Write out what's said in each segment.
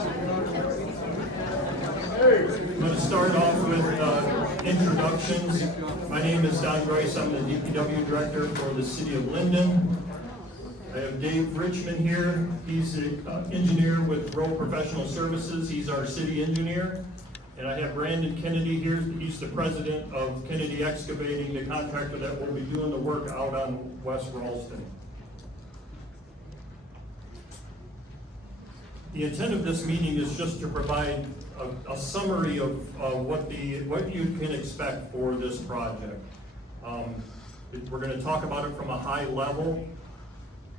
I'm going to start off with introductions. My name is Don Grice. I'm the DPW Director for the City of Linden. I have Dave Richmond here. He's an engineer with Rowe Professional Services. He's our city engineer. And I have Brandon Kennedy here. He's the president of Kennedy Excavating, the contractor that will be doing the work out on West Rolston. The intent of this meeting is just to provide a summary of what you can expect for this project. We're going to talk about it from a high level.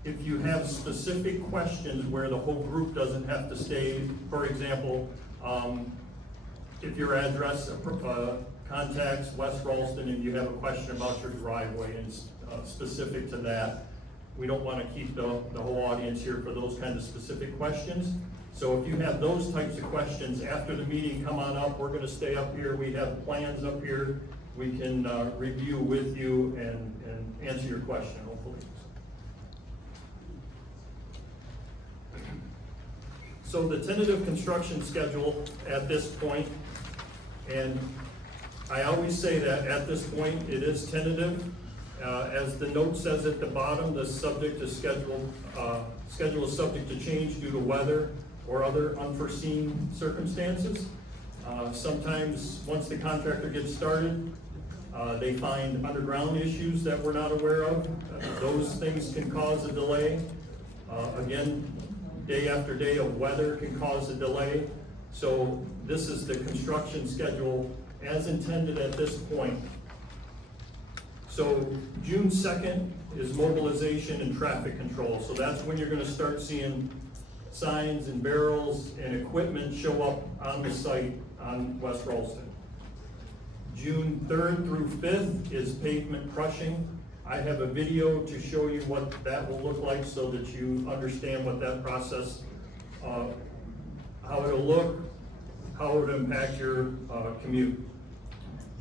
If you have specific questions where the whole group doesn't have to stay, for example, if your address contacts West Rolston and you have a question about your driveway and specific to that, we don't want to keep the whole audience here for those kinds of specific questions. So if you have those types of questions after the meeting, come on up. We're going to stay up here. We have plans up here. We can review with you and answer your question, hopefully. So the tentative construction schedule at this point, and I always say that at this point it is tentative. As the note says at the bottom, the schedule is subject to change due to weather or other unforeseen circumstances. Sometimes once the contractor gets started, they find underground issues that we're not aware of. Those things can cause a delay. Again, day after day of weather can cause a delay. So this is the construction schedule as intended at this point. So June 2nd is mobilization and traffic control. So that's when you're going to start seeing signs and barrels and equipment show up on the site on West Rolston. June 3rd through 5th is pavement crushing. I have a video to show you what that will look like so that you understand what that process, how it'll look, how it will impact your commute.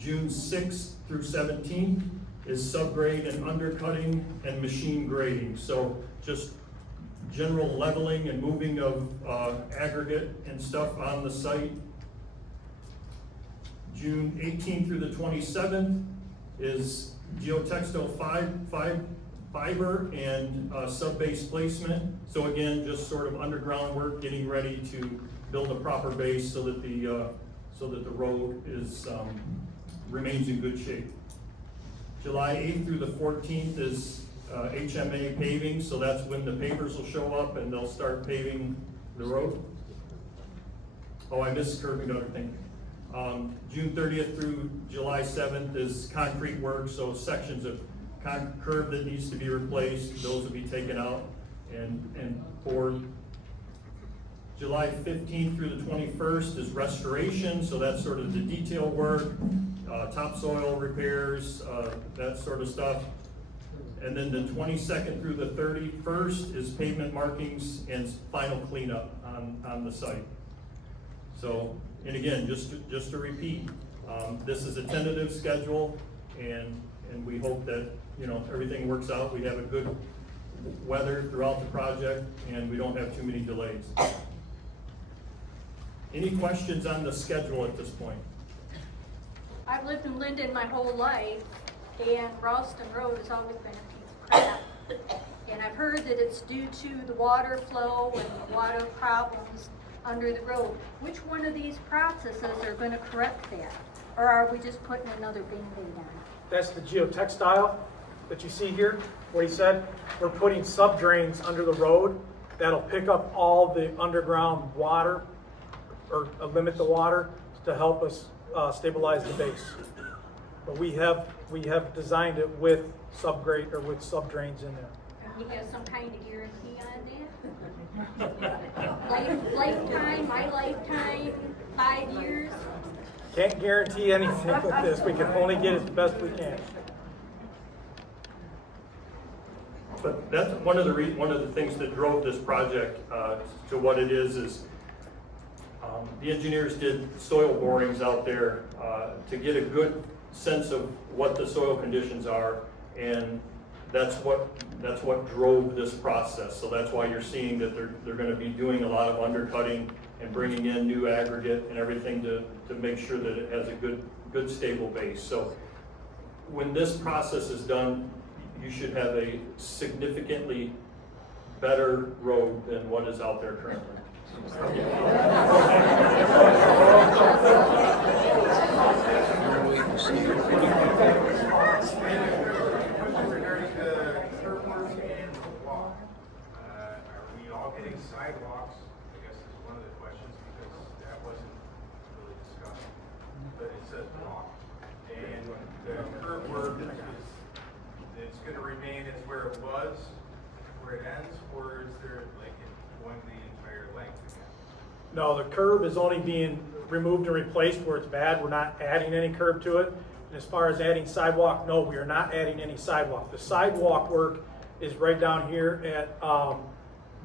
June 6th through 17th is subgrade and undercutting and machine grading. So just general leveling and moving of aggregate and stuff on the site. June 18th through the 27th is geotextile fiber and sub-base placement. So again, just sort of underground work, getting ready to build a proper base so that the road is remains in good shape. July 8th through the 14th is HMA paving, so that's when the pavers will show up and they'll start paving the road. Oh, I missed curb and gutter thing. June 30th through July 7th is concrete work, so sections of curb that needs to be replaced, those will be taken out and poured. July 15th through the 21st is restoration, so that's sort of the detail work, topsoil repairs, that sort of stuff. And then the 22nd through the 31st is pavement markings and final cleanup on the site. So, and again, just to repeat, this is a tentative schedule, and we hope that everything works out. We have a good weather throughout the project, and we don't have too many delays. Any questions on the schedule at this point? I've lived in Linden my whole life, and Rolston Road has always been a piece of crap. And I've heard that it's due to the water flow and the water problems under the road. Which one of these processes are going to correct that? Or are we just putting another Band-Aid on it? That's the geotextile that you see here. What he said, we're putting sub-drains under the road that'll pick up all the underground water or limit the water to help us stabilize the base. But we have designed it with subgrade or with sub-drains in there. You have some kind of guarantee on that? Lifetime, my lifetime, 5 years? Can't guarantee anything with this. We can only get it the best we can. But that's one of the things that drove this project to what it is the engineers did soil borings out there to get a good sense of what the soil conditions are, and that's what drove this process. So that's why you're seeing that they're gonna be doing a lot of undercutting and bringing in new aggregate and everything to make sure that it has a good stable base. So when this process is done, you should have a significantly better road than what is out there currently. Regarding the curb work and the walk, are we all getting sidewalks? I guess is one of the questions, because that wasn't really discussed. But it says walk. And the curb work it's gonna remain as where it was, where it ends, or is there like it going the entire length again? No, the curb is only being removed and replaced where it's bad. We're not adding any curb to it. And as far as adding sidewalk, no, we are not adding any sidewalk. The sidewalk work is right down here at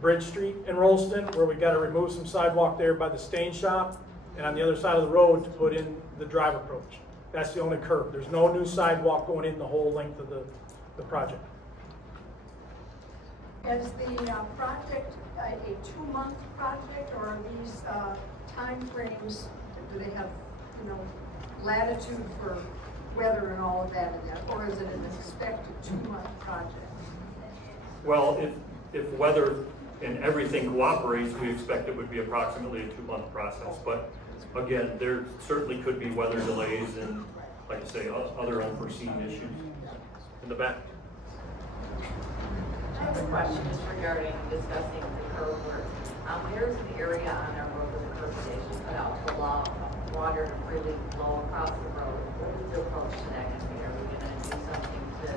Bridge Street in Rolston, where we got to remove some sidewalk there by the stain shop, and on the other side of the road to put in the drive approach. That's the only curb. There's no new sidewalk going in the whole length of the project. Is the project a 2-month project, or are these timeframes, do they have, latitude for weather and all of that in there, or is it an expected 2-month project? Well, if weather and everything cooperates, we expect it would be approximately a 2-month process. But again, there certainly could be weather delays and, like I say, other unforeseen issues. In the back. I have a question just regarding discussing the curb work. There's an area on our road where the curb station put out to allow water to freely flow across the road. What is the approach to that going to be? Are we going to do something to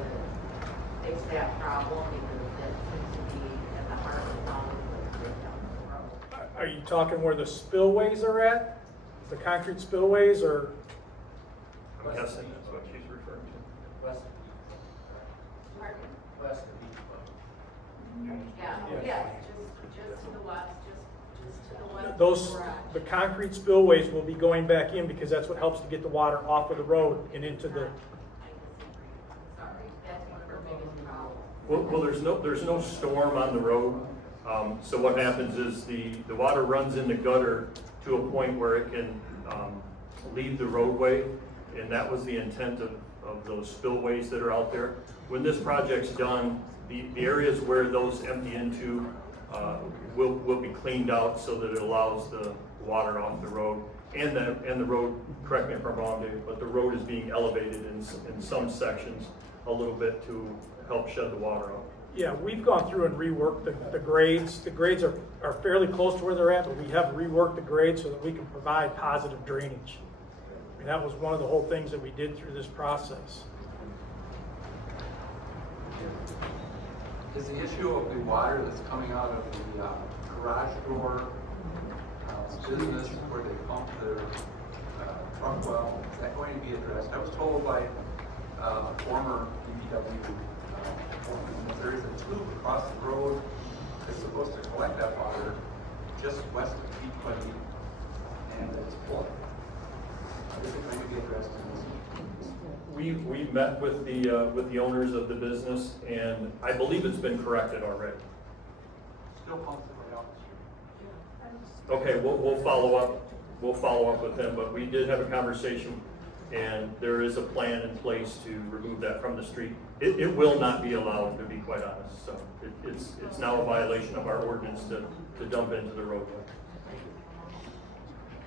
fix that problem, because that seems to be at the heart of the problem with the down the road? Are you talking where the spillways are at? The concrete spillways, or? I'm guessing that's what she's referring to. West Pardon? of Beach Club. Yeah, just to the west, just to the west. of Those, the garage. the concrete spillways will be going back in because that's what helps to get the water off of the road and into the, Sorry, that's one of our biggest problems. Well, there's no storm on the road. So what happens is the water runs in the gutter to a point where it can leave the roadway, and that was the intent of those spillways that are out there. When this project's done, the areas where those empty into will be cleaned out so that it allows the water off the road. And the road, correct me if I'm wrong, Dave, but the road is being elevated in some sections a little bit to help shed the water out. yeah, we've gone through and reworked the grades. The grades are fairly close to where they're at, but we have reworked the grades so that we can provide positive drainage. And that was one of the whole things that we did through this process. Is the issue of the water that's coming out of the garage door business where they pump their truck well, is that going to be addressed? I was told by a former DPW that there is a tube across the road that's supposed to collect that water just west of Beachbody, and that it's plugged. Is it going to be addressed in this? We met with the owners of the business, and I believe it's been corrected already. Still pumps it right out the street. Okay, we'll follow up. We'll follow up with them, but we did have a conversation, and there is a plan in place to remove that from the street. It will not be allowed, to be quite honest. So it's now a violation of our ordinance to dump into the roadway.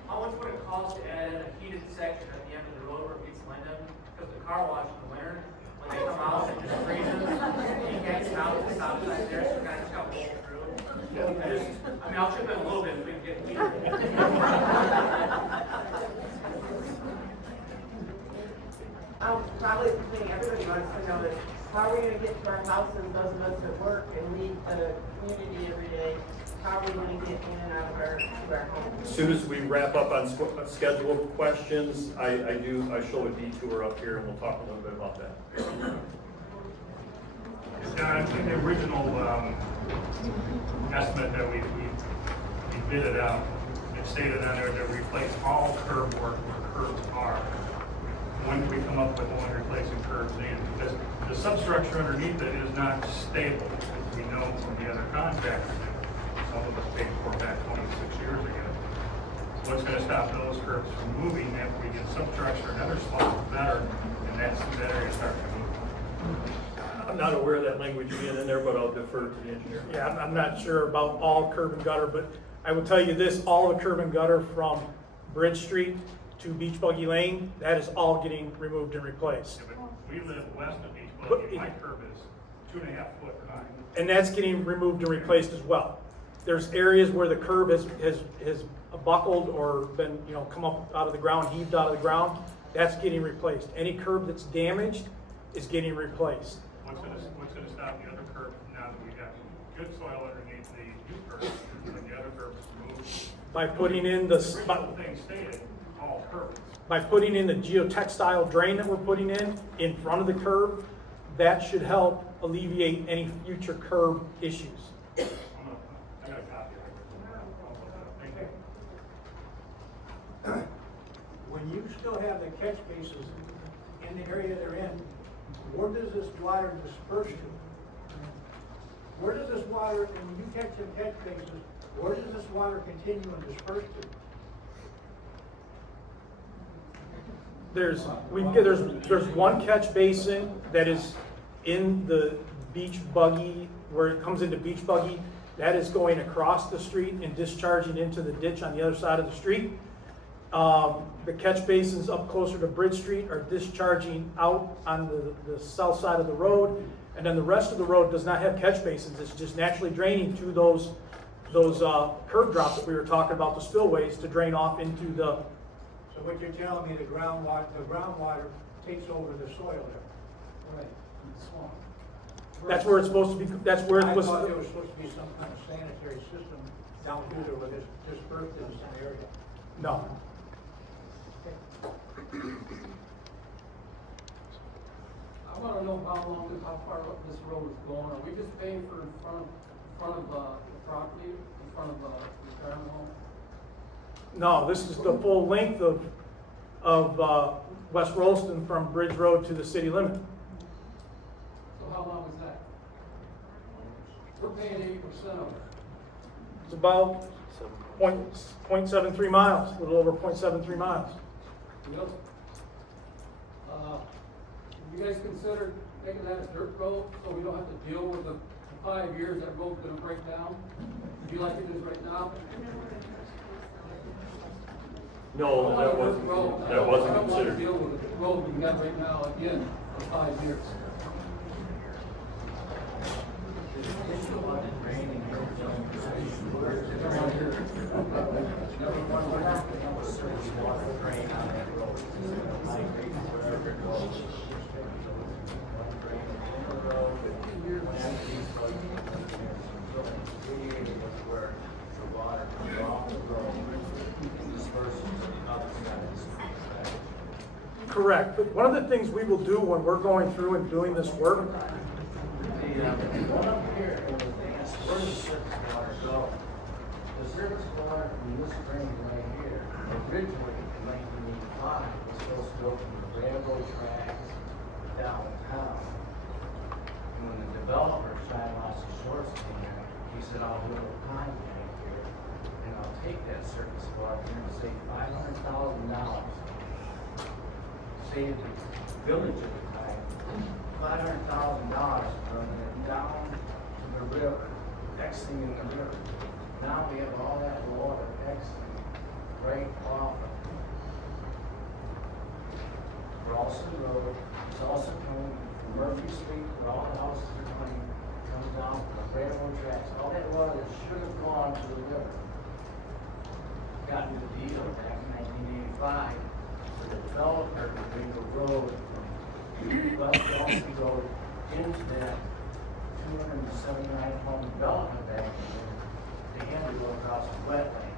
How much would it cost to add in a heated section at the end of the road where it meets Linden? Because the car wash in the winter, when they come out, it just freezes. You can't get out the south side there, so you kind of just got to roll through. I mean, I'll chip in a little bit if we can get heated. Probably the thing everybody wants to know is, how are we gonna get to our houses, those of us that work and leave the community every day? How are we gonna get in and out of to our homes? As soon as we wrap up on scheduled questions, I show a detour up here, and we'll talk a little bit about that. John, in the original estimate that we bid it out, it stated on there to replace all curb work where curbs are. when do we come up with only replacing curbs in? Because the substructure underneath it is not stable, as we know from the other contractors that some of us paid for back 26 years ago. So what's gonna stop those curbs from moving after we get substructure and other spots better, and that area starts to move? I'm not aware of that language being in there, but I'll defer to the engineer. Yeah, I'm not sure about all curb and gutter, but I will tell you this, all the curb and gutter from Bridge Street to Beach Buggy Lane, that is all getting removed and replaced. Yeah, but we live west of Beach But Buggy, my curb is 2.5 foot high. And that's getting removed and replaced as well. There's areas where the curb has buckled or been, come up out of the ground, heaved out of the ground, that's getting replaced. Any curb that's damaged is getting replaced. What's gonna stop the other curb now that we have good soil underneath the new curb, and the other curbs removed? By putting in the, Original thing stated, all curbs. by putting in the geotextile drain that we're putting in front of the curb, that should help alleviate any future curb issues. I got a copy of it. Thank you. When you still have the catch bases in the area they're in, where does this water disperse to? Where does this water, and when you catch them catch bases, where does this water continue and disperse to? There's one catch basin that is in the Beach Buggy, where it comes into Beach Buggy, that is going across the street and discharging into the ditch on the other side of the street. The catch basins up closer to Bridge Street are discharging out on the south side of the road, and then the rest of the road does not have catch basins. It's just naturally draining to those curb drops that we were talking about, the spillways, to drain off into the. So what you're telling me, the groundwater takes over the soil there? Right. That's where it's supposed to be. That's where it was. I thought there was supposed to be some kind of sanitary system down through there where this dispersed in some area. No. I want to know how far up this road is going. Are we just paying for in front of the property, in front of the retirement home? No, this is the full length of West Rolston from Bridge Road to the city limit. So how long is that? We're paying 80% of it. It's about 0.73 miles, a little over 0.73 miles. Yep. You guys consider making that a dirt road so we don't have to deal with the 5 years that road's gonna break down? Do you like it is right now? No, that wasn't I don't want to considered. deal with the road we got right now again for 5 years. Correct, but one of the things we will do when we're going through and doing this work, Where does surface water go? The surface water from this drain right here, originally in 1985, was supposed to go from the railroad tracks downtown. And when the developer, Shiloh Shorts, came in, he said, I'll build a pond tank here, and I'll take that surface water here and save $500,000. Save the village at the time $500,000 from it down to the river, exiting in the river. Now we have all that water exiting right off of Rolston Road. It's also coming from Murphy Street, where all the houses are coming, comes down from the railroad tracks. All that water that should have gone to the river got into the deal back in 1985. The developer to bring the road from West Rolston Road into that 279 home development back there. They had to go across the wetland.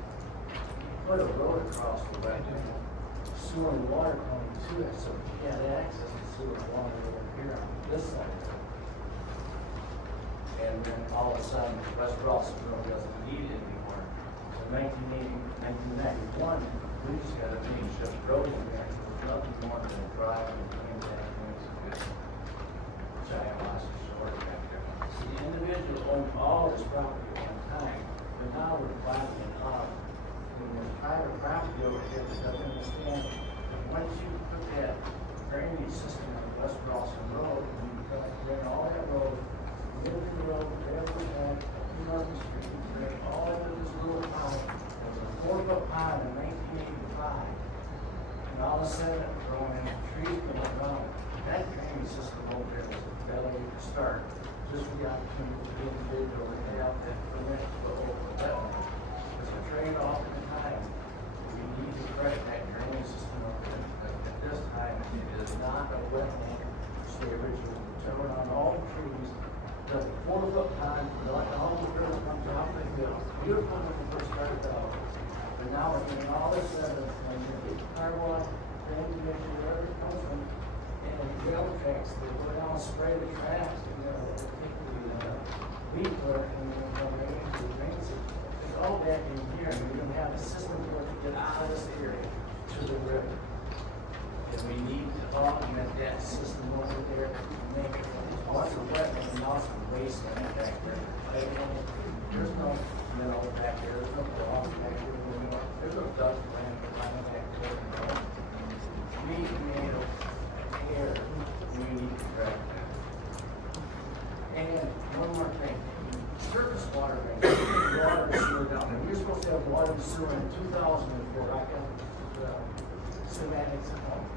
He put a road across the wetland, sewer and water coming to it, so he had access to sewer and water over here on this side. And then all of a sudden, West Rolston Road doesn't need it anymore. So 1991, we just got a main shift road in there. nothing more than a drive and clean that things good. Giant lots of short back there. See, the individual owned all this property at one time, but now we're dividing it up. And there's private property over here that doesn't understand. Once you put that drainage system on West Rolston Road, and you bring all that road, Linden Road, Railroad Track, Northern Street, bring all into this little pond. There was a 4-foot pond in 1985. And all of a sudden, growing in trees going around. That drainage system over there was a failure to start. Just for the opportunity to be individual and have that permit to go over that one. It's a trade-off at the time. We need to correct that drainage system over there. But at this time, it is not a wetland. It's the original. Turn around all the trees. The 4-foot pond, all the river comes off the hill. Beautiful when you first started out. But now we're getting all this evidence, and you get the car wash, then you make sure wherever it comes from, and the rail tracks, they go down and spray the tracks, and they'll take the weed work, and they'll come right into the drain system. It's all back in here, and we're gonna have a system for it to get out of this area to the river. And we need to augment that system over there to make it also wetland and also wasteland back there. There's no mineral back there, there's no frogs back there, there's no duck land back there. We made a air, we need to correct that. And one more thing, surface water main, water and sewer down there. We were supposed to have water and sewer in 2004. I got semantics at home.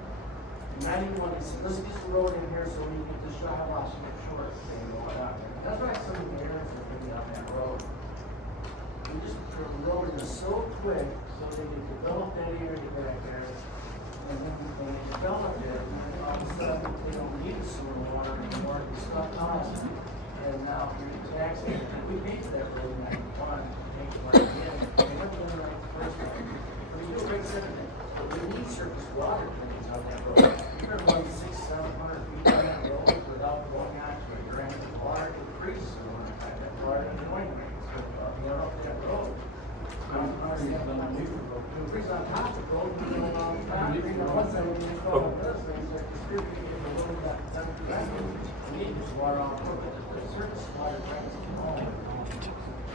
91, they said, let's get the road in here so we can get this dry wash and get short thing going on. That's why some of the areas are getting on that road. We just put the road in so quick so they can develop that area back there. And then when they develop it, all of a sudden they don't need the sewer water anymore, it's stuck costs. And now you're taxing, we paid for that road in 91, paid for it again, and we're doing it right the first time. We do a great sentiment, but we need surface water drainage on that road. You're going 600-700 feet down that road without going on to a drain of water increases over time. That water is going up that road. Increase on top of the road, we go along the top. One side, when you call it this, they start distributing the road that doesn't we need this water on the surface water drains come home.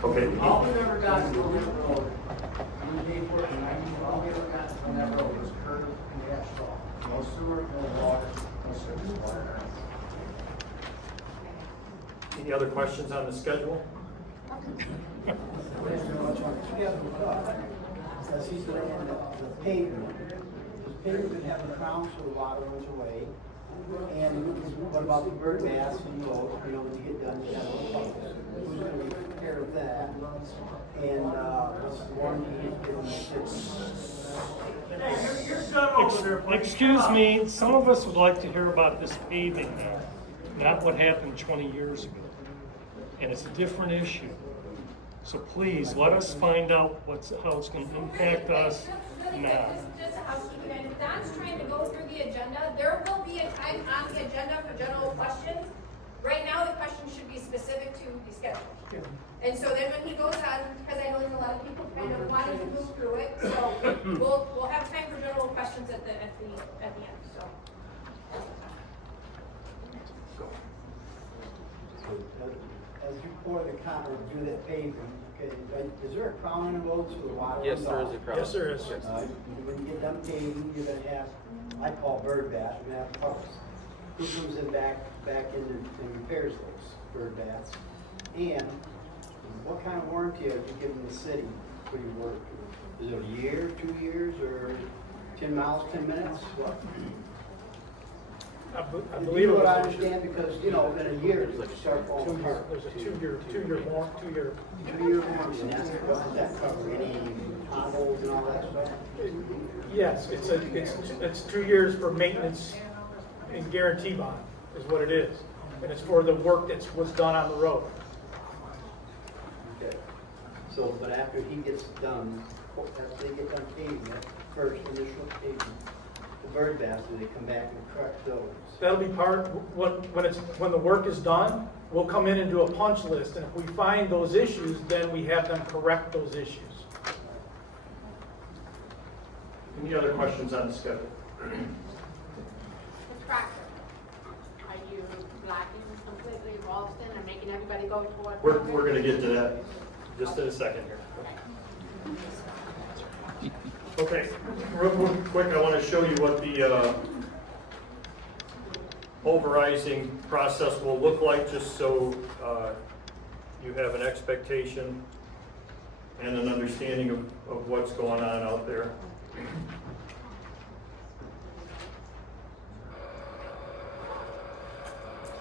Okay. All we ever got is the river road. We paid for it in 90, all we ever got from that road was curb and asphalt. No sewer, no water, no surface water. Any other questions on the schedule? As he's saying, the pavement, the pavement have a crown so the water runs away. And what about the bird baths and boats, you know, when you get done, you have a pump. Who's gonna take care of that? And, what's the warranty in Excuse me, some of us would like to hear about this paving now, not what happened 20 years ago. And it's a different issue. So please, let us find out how it's going to impact us now. Just a housekeeping item. Don's trying to go through the agenda. There will be a time on the agenda for general questions. Right now, the questions should be specific to the schedule. And so then when he goes on, because I know there's a lot of people kind of wanting to move through it, so we'll have time for general questions at the end, so. As you pour the concrete, do that paving, okay, is there a crown in the road so the water? Yes, there is a crown. Yes, there is. When you get done paving, you're gonna have, I call bird baths, you're gonna have puddles. Who comes in back in and repairs those bird baths? And what kind of warranty are you giving the city for your work? Is it a year, 2 years, or 10 miles, 10 minutes? What? I believe it what I was understand, because, you know, in a year, it's start falling 2 years. apart. There's a two-year warranty. 2-year warranty, and does that cover any potholes and all that stuff? Yes, it's 2 years for maintenance and guarantee bond is what it is. And it's for the work that was done on the road. Okay. So, but after he gets done, after they get done paving, that first initial paving, the bird baths, do they come back and correct those? That'll be part, when the work is done, we'll come in and do a punch list. And if we find those issues, then we have them correct those issues. Any other questions on the schedule? The tractor, are you blocking completely Rolston and making everybody go toward? We're gonna get to that just in a second here. Okay, real quick, I want to show you what the pulverizing process will look like, just so you have an expectation and an understanding of what's going on out there.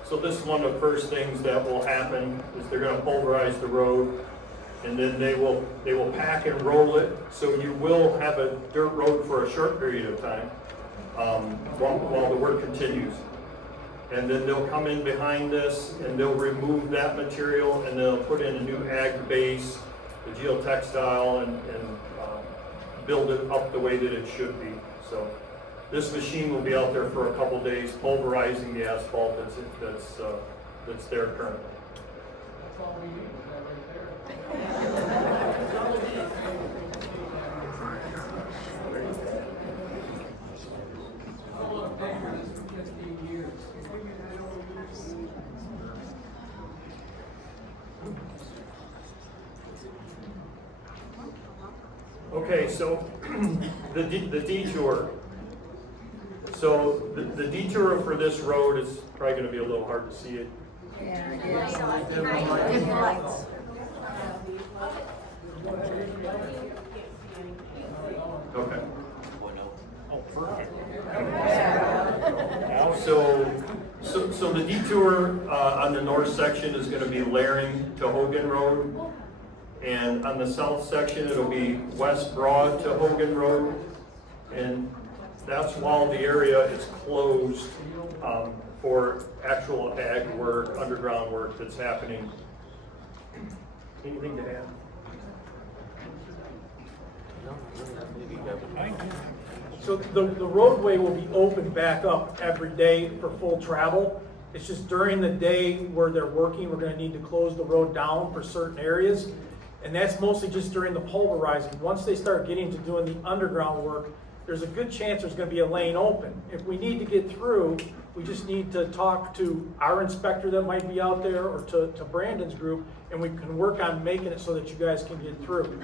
So this is one of the first things that will happen, is they're going to pulverize the road, and then they will pack and roll it, so you will have a dirt road for a short period of time while the work continues. And then they'll come in behind this and they'll remove that material and they'll put in a new ag base, the geotextile, and build it up the way that it should be. So this machine will be out there for a couple days pulverizing the asphalt that's there currently. That's all we need, is that right there. I want to pay for this for 15 years. Okay, so the detour. So the detour for this road is probably going to be a little hard to see it. Okay. Oh, perfect. So the detour on the north section is going to be Laring to Hogan Road, and on the south section it'll be West Broad to Hogan Road, and that's while the area is closed for actual ag work, underground work that's happening. Anything to add? So the roadway will be open back up every day for full travel. It's just during the day where they're working, we're gonna need to close the road down for certain areas. And that's mostly just during the pulverizing. Once they start getting to doing the underground work, there's a good chance there's gonna be a lane open. If we need to get through, we just need to talk to our inspector that might be out there or to Brandon's group, and we can work on making it so that you guys can get through.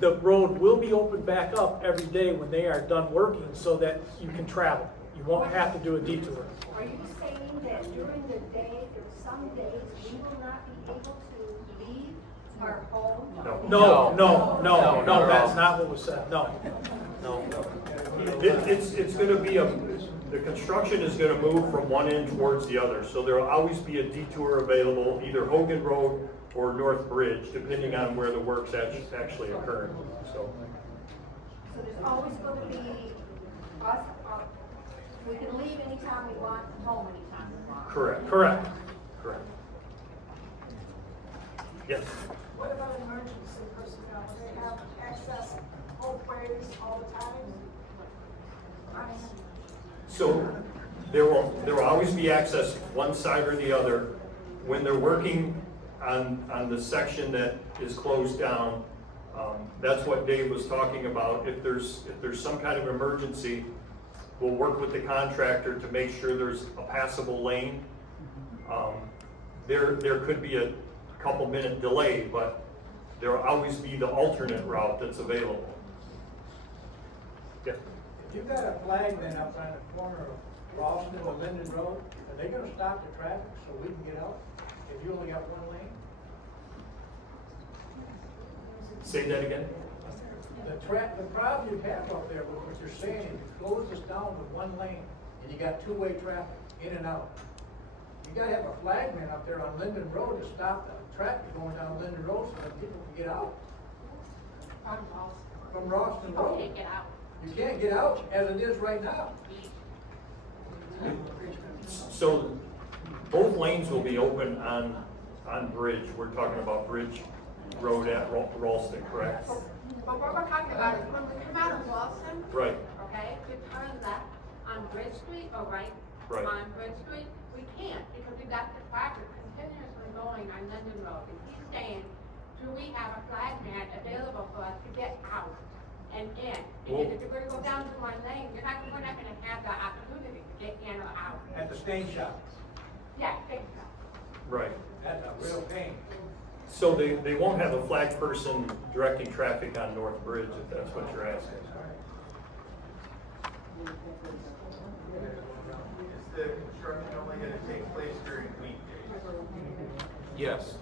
The road will be opened back up every day when they are done working so that you can travel. You won't have to do a detour. Are you saying that during the day, there's some days we will not be able to leave our home? No, that's not what was said, no. It's gonna be the construction is gonna move from one end towards the other, so there'll always be a detour available, either Hogan Road or North Bridge, depending on where the work's actually occurring, so. So there's always going to be us, we can leave anytime we want, home anytime we want. Correct. Yes. What about emergency personnel? Do they have access both ways all the time? So there will always be access one side or the other. When they're working on the section that is closed down, that's what Dave was talking about. If there's some kind of emergency, we'll work with the contractor to make sure there's a passable lane. There could be a couple minute delay, but there will always be the alternate route that's available. Yeah. If you've got a flag then up on the corner of Rolston and Linden Road, are they gonna stop the traffic so we can get out? If you only got one lane? Say that again? The problem you have up there with what you're saying, is you close this down with one lane, and you got two-way traffic, in and out. You gotta have a flagman up there on Linden Road to stop the traffic going down Linden Road so that people can get out. From Rolston People Road. can't get out. You can't get out as it is right now. So both lanes will be open on Bridge. We're talking about Bridge Road at Rolston, correct? But what we're talking about is when we come out of Rolston, Right. okay, we turn left on Bridge Street or right Right. on Bridge Street, we can't because we got the traffic continuously going on Linden Road. And he's saying, do we have a flag man available for us to get out and in. Because if you're gonna go down to one lane, we're not gonna have the opportunity to get in or out. At the stain shop. Yeah, think so. Right. That's a real pain. So they won't have a flag person directing traffic on North Bridge, if that's what you're asking. Is the construction only gonna take place during weekdays? Yes.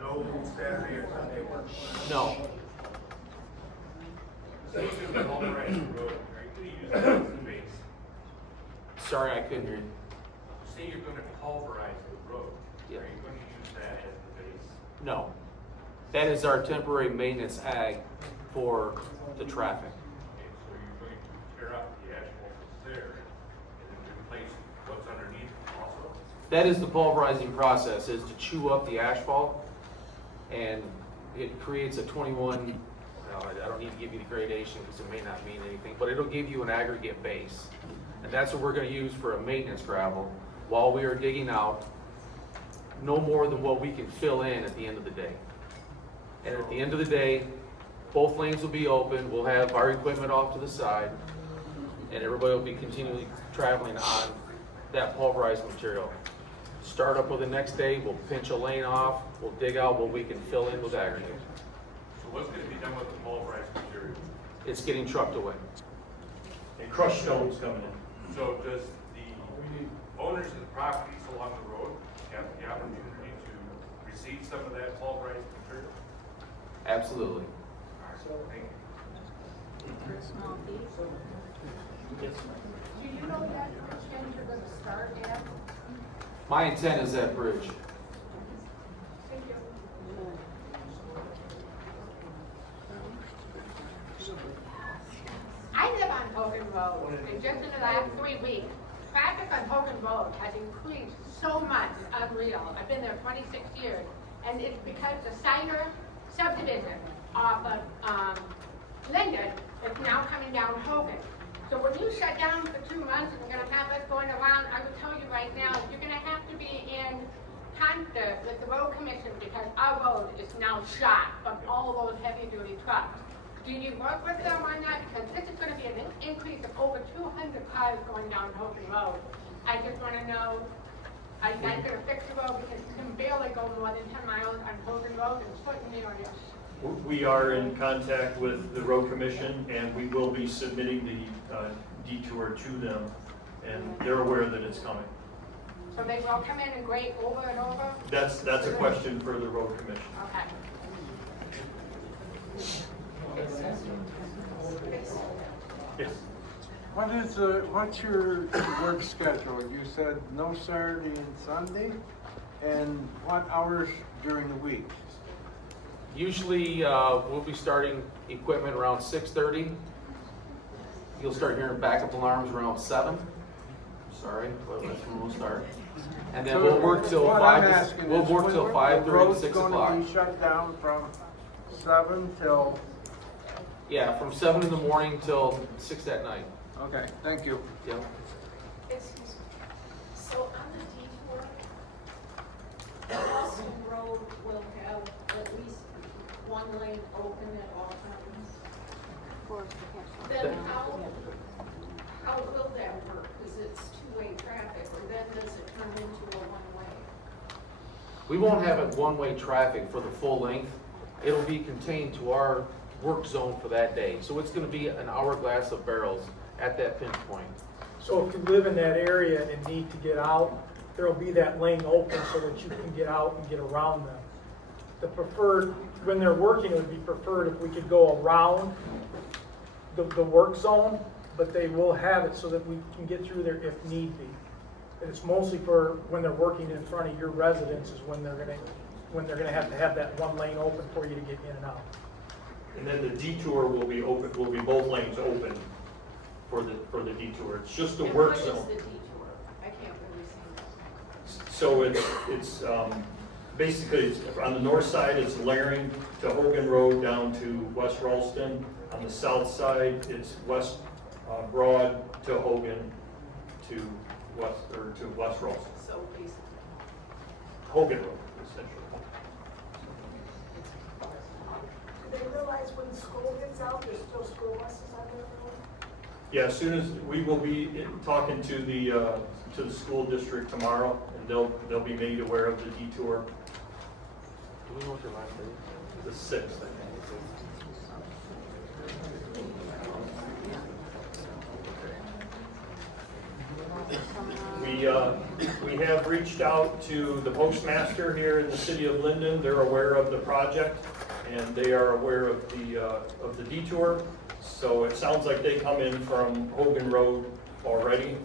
No Saturday or Sunday work? No. So it's gonna be pulverized road, are you gonna use that as the base? Sorry, I couldn't hear you. Say you're gonna pulverize the road, Yeah. are you gonna use that as the base? No. That is our temporary maintenance ag for the traffic. Okay, so you're going to tear out the asphalt that's there and then replace what's underneath also? That is the pulverizing process, is to chew up the asphalt, and it creates a 21, I don't need to give you the gradation because it may not mean anything, but it'll give you an aggregate base. And that's what we're gonna use for a maintenance gravel while we are digging out no more than what we can fill in at the end of the day. And at the end of the day, both lanes will be open, we'll have our equipment off to the side, and everybody will be continually traveling on that pulverized material. Start up with the next day, we'll pinch a lane off, we'll dig out what we can fill in with aggregate. So what's gonna be done with the pulverized material? It's getting trucked away. And crushed stones coming in. So does the owners of the properties along the road have the opportunity to receive some of that pulverized material? Absolutely. Thank you. Small piece. Do you know that exchange you're gonna start at? My intent is that bridge. Thank you. I live on Hogan Road, and just in the last 3 weeks, traffic on Hogan Road has increased so much, it's unreal. I've been there 26 years, and it's because the Steiner subdivision off of Linden is now coming down Hogan. So when you shut down for 2 months and you're gonna have us going around, I would tell you right now, you're gonna have to be in contact with the road commission because our road is now shot from all those heavy duty trucks. Do you work with them on that? Because this is gonna be an increase of over 200 cars going down Hogan Road. I just wanna know, are you guys gonna fix the road because you can barely go more than 10 miles on Hogan Road and certain areas. We are in contact with the road commission, and we will be submitting the detour to them, and they're aware that it's coming. So they will come in and grade over and over? That's a question for the road commission. Okay. Yes. What's your work schedule? You said no Saturday and Sunday, and what hours during the week? Usually, we'll be starting equipment around 6:30. You'll start hearing backup alarms around 7. Sorry, but that's when we'll start. And then we'll work till What 5. I'm asking We'll is work when till the 5:30 to 6 road's o'clock. gonna be shut down from 7 till, Yeah, from 7 in the morning till 6 at night. okay, thank you. Yep. Excuse me. So on the detour, Rolston Road will have at least one lane open at all times? Then how will that work? Because it's two-way traffic, or then does it turn into a one-way? We won't have it one-way traffic for the full length. It'll be contained to our work zone for that day. So it's gonna be an hourglass of barrels at that pinch point. So if you live in that area and need to get out, there'll be that lane open so that you can get out and get around them. The preferred, when they're working, it would be preferred if we could go around the work zone, but they will have it so that we can get through there if need be. And it's mostly for when they're working in front of your residence is when they're gonna have to have that one lane open for you to get in and out. And then the detour will be open, will be both lanes open for the detour. It's just a And work what is zone. the detour? I can't really see that. So it's basically, it's on the north side, it's Laring to Hogan Road down to West Rolston. On the south side, it's West Broad to Hogan to West Rolston. So basically. Hogan Road, essentially. Do they realize guys, when school gets out, there's still school buses on that road? Yeah, as soon as, we will be talking to the school district tomorrow, and they'll be made aware of the detour. Do we know what your last day is? The 6th, I think. We have reached out to the postmaster here in the city of Linden. They're aware of the project, and they are aware of the detour. So it sounds like they come in from Hogan Road already,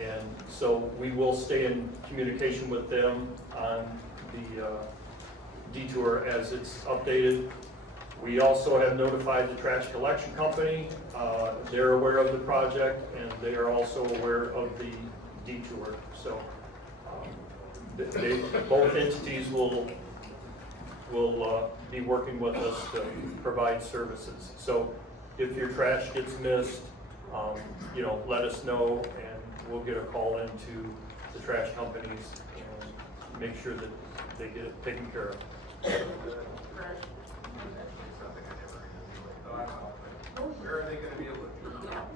and so we will stay in communication with them on the detour as it's updated. We also have notified the trash collection company. They're aware of the project, and they are also aware of the detour. So both entities will be working with us to provide services. So if your trash gets missed, let us know, and we'll get a call into the trash companies and make sure that they get it taken care of. Where are they gonna be able to turn around?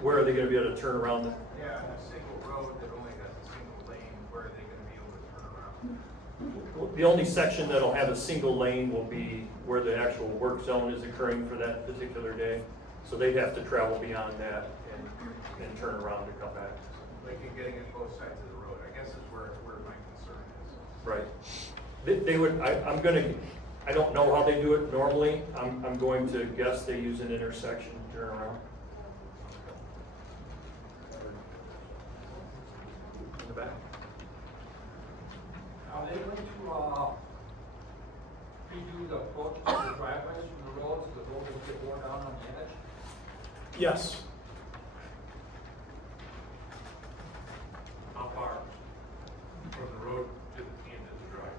Where are they going to be able to turn around? Yeah, a single road that only has a single lane, where are they gonna be able to turn around? The only section that'll have a single lane will be where the actual work zone is occurring for that particular day. So they'd have to travel beyond that and turn around to come back. Like in getting it both sides of the road, I guess is where my concern is. Right. They would, I don't know how they do it normally. I'm going to guess they use an intersection to turn around. In the back. Are they going to, redo the approach to the driveways from the road, so the road will get more down on the edge? Yes. How far from the road to the end of the driveway?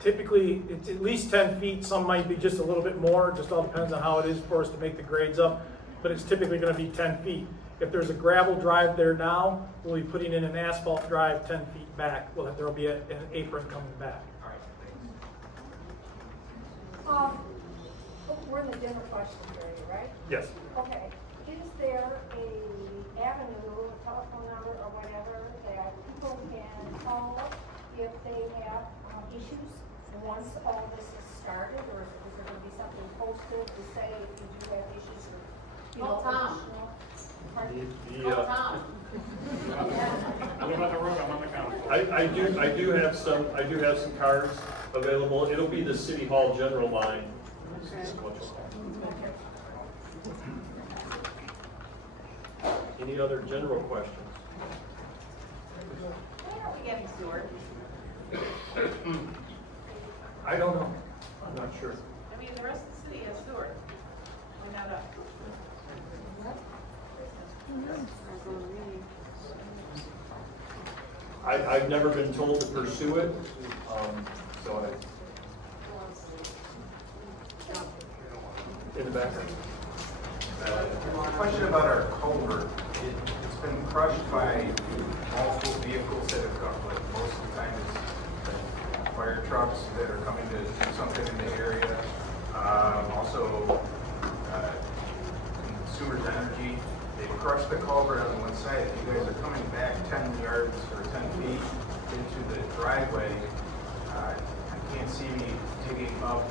Typically, it's at least 10 feet, some might be just a little bit more, just all depends on how it is for us to make the grades up, but it's typically gonna be 10 feet. If there's a gravel drive there now, we'll be putting in an asphalt drive 10 feet back. There'll be an apron coming back. All right, thanks. We're in the dinner questions area, right? Yes. Okay, is there a avenue, a telephone number or whatever that people can call if they have issues once all this is started, or is there gonna be something posted to say if you do have issues or, Call Tom. additional? Call Tom. What about the road? I'm on the counter. I do have some cards available. It'll be the City Hall general line. Any other general questions? When are we getting sewer? I don't know. I'm not sure. I mean, the rest of the city has sewer. Why not us? I've never been told to pursue it, so in the back. Question about our culvert. It's been crushed by multiple vehicles that have come, like most of the time it's fire trucks that are coming to do something in the area. Also, Consumers Energy, they crushed the culvert on the one side. If you guys are coming back 10 yards or 10 feet into the driveway, I can't see me digging up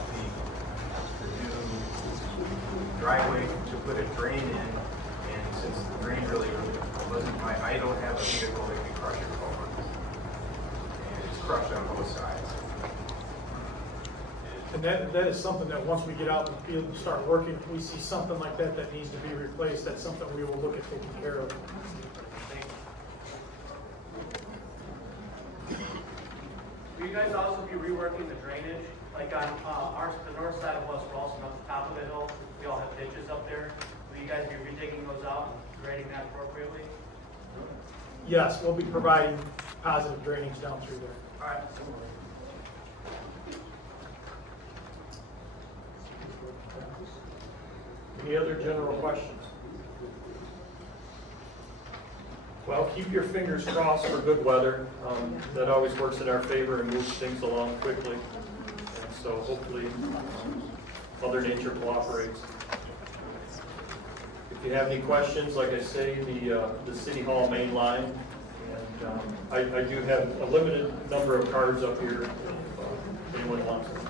the new driveway to put a drain in, and since the drain really wasn't I don't have a vehicle that can crush a culvert. And it's crushed on both sides. And that is something that once we get out in the field and start working, if we see something like that that needs to be replaced, that's something we will look at taking care of. Will you guys also be reworking the drainage? Like on the north side of West Rolston, up the top of the hill, we all have ditches up there. Will you guys be redigging those out and grading that appropriately? Yes, we'll be providing positive drainage down through there. All right. Any other general questions? Well, keep your fingers crossed for good weather. That always works in our favor and moves things along quickly. And So hopefully Mother Nature cooperates. If you have any questions, like I say, the City Hall main line, and I do have a limited number of cards up here if anyone wants them.